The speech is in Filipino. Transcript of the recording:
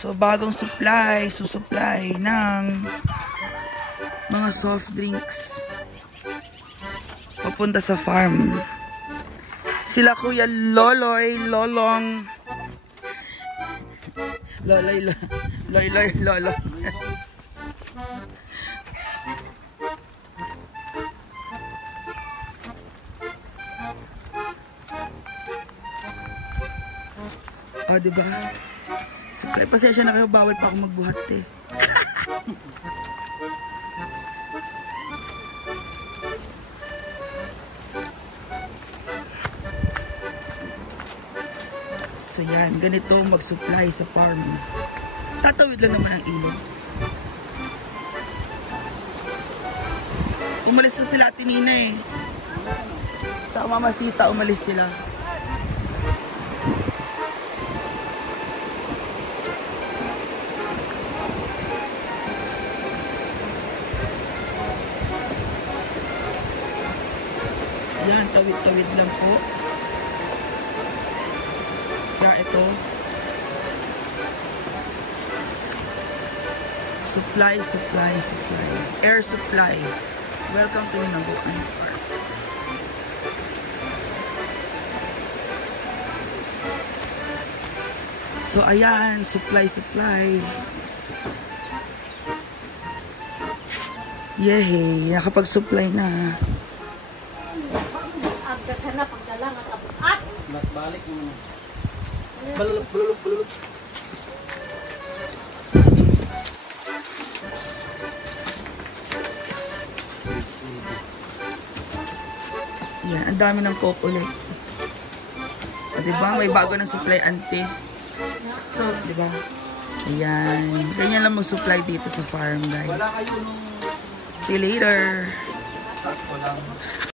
So, bagong supply, susupply ng mga soft drinks. Papunta sa farm. Sila Kuya Loloy, Lolong. Loloy, Lolo. Oh, diba? Supply, pasensya na kayo, bawal pa ako magbuhat eh. So yan, ganito mag-supply sa farm. Tatawid lang naman ang ilog. Umalis na sila Ate Nina eh. Tsaka Mama Sita, umalis sila. Yan, tawid-tawid lang po. Kaya ito. Supply. Air supply. Welcome to Hinaguan Park. So, ayan. Supply. Yehey. Nakapag-supply na. Mas balik mo. Balulog. Yan, ang dami ng coke ulit. O, diba? May bago ng supply, auntie. So, diba? Ayan. Ganyan lang mag-supply dito sa farm, guys. See you later.